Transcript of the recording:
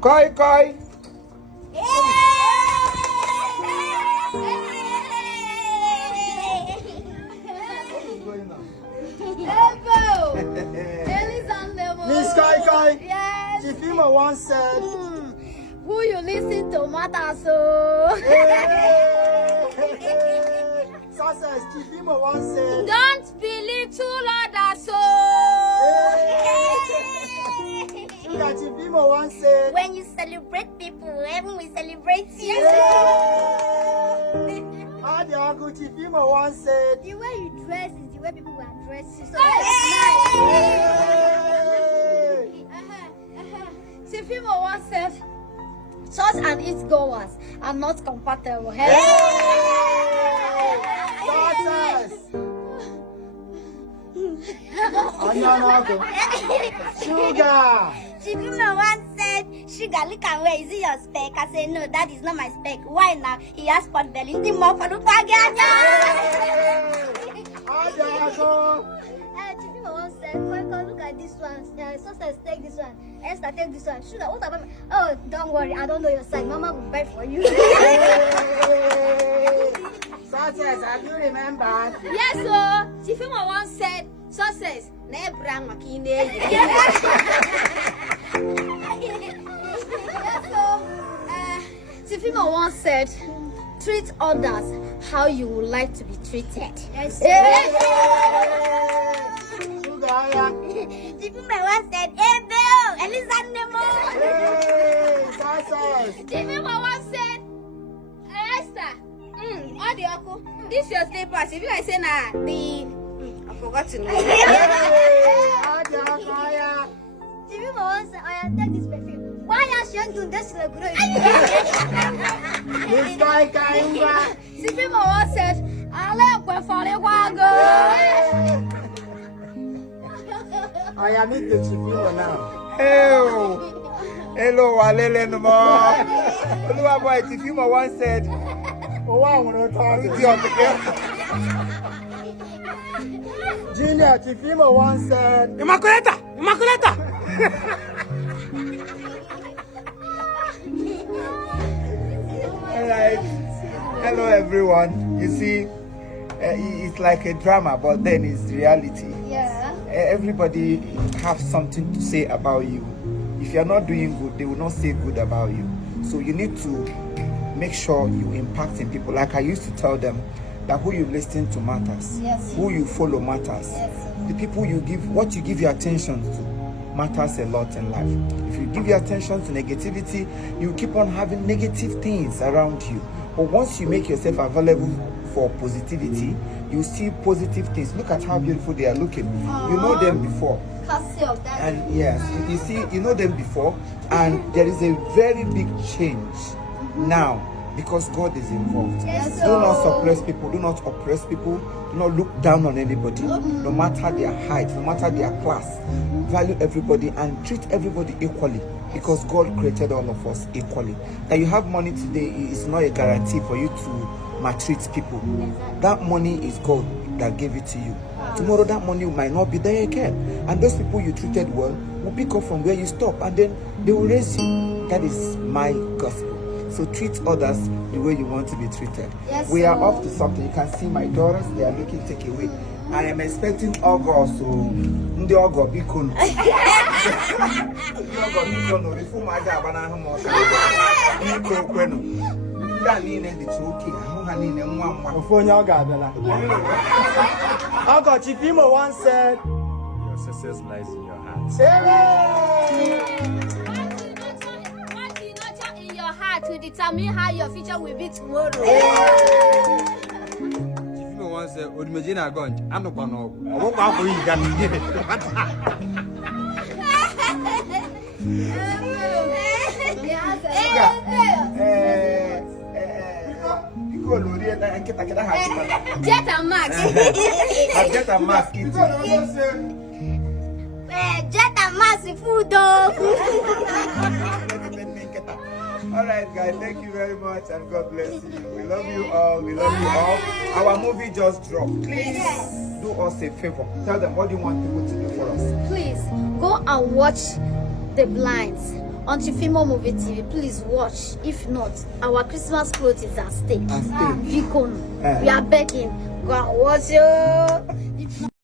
Koi koi. Miss Koi Koi. Yes. Chief Imo once said, who you listen to matters, so. Success. Chief Imo once said, Don't belittle others, so. Sugar. Chief Imo once said, When you celebrate people, heaven will celebrate you. How the uncle Chief Imo once said, The way you dress is the way people will address you. So that's nice. Chief Imo once said, church and its goers are not compatible. Success. Sugar. Chief Imo once said, sugar, look at where is it your spec? I said, no, that is not my spec. Why now? He has pot belly. The more for the How the uncle? Chief Imo once said, look at this one. Success, take this one. Esther, take this one. Sugar, what about? Oh, don't worry. I don't know your side. Mama will buy for you. Success, I do remember. Yes, sir. Chief Imo once said, success. Nebra makine. Yes, so Chief Imo once said, treat others how you would like to be treated. Yes, Sugar. Chief Imo once said, hey, Bill, Elizabeth. Success. Chief Imo once said, Esther, all the uncle, this your slippers. If you guys say nah, I forgot to know. How the uncle? Chief Imo once said, I take this perfume. Why are you doing this? Miss Koi Koi. Chief Imo once said, I like when falling wago. I am in the Chief Imo now. Hello, Walele no more. Oluwa boy, Chief Imo once said, Oh, I want to talk to you. Junior. Chief Imo once said, Immaculata. Alright. Hello everyone. You see, it's like a drama, but then it's reality. Yeah. Everybody have something to say about you. If you're not doing good, they will not say good about you. So you need to make sure you impact in people. Like I used to tell them that who you listen to matters. Yes. Who you follow matters. Yes. The people you give, what you give your attention to matters a lot in life. If you give your attention to negativity, you keep on having negative things around you. But once you make yourself available for positivity, you see positive things. Look at how beautiful they are looking. You know them before. And yes, you see, you know them before, and there is a very big change now because God is involved. Yes, do not suppress people, do not oppress people, do not look down on anybody, no matter their height, no matter their class. Value everybody and treat everybody equally because God created all of us equally. That you have money today is not a guarantee for you to maltreat people. That money is God that gave it to you. Tomorrow that money might not be there again, and those people you treated well will pick up from where you stop, and then they will raise you. That is my gospel. So treat others the way you want to be treated. Yes, we are up to something. You can see my daughters, they are looking takeaway. I am expecting August, so ndị Ogo biko nu. Ndị Ogo biko nu rifu ma ga abana ho mo ka. Biko kwenu. Ndị a niile dị oke, ahụ ha niile nwa nwa. Ofu onye ọ ga-abịala. Uncle Chief Imo once said, your success lies in your hands. What you nurture in your heart will determine how your future will be tomorrow. Chief Imo once said, Odimeji na gonj, anokwa na ogu. Obokwa akwo yi ga ni. Jet and Max. Jet and Max. Jet and Max food though. All right, guys, thank you very much and God bless you. We love you all. We love you all. Our movie just dropped. Please do us a favor. Tell them what you want people to do for us. Please go and watch The Blinds on Chief Imo Movie TV. Please watch. If not, our Christmas clothes is at stake. At stake. Vicon. We are begging. Go and watch you.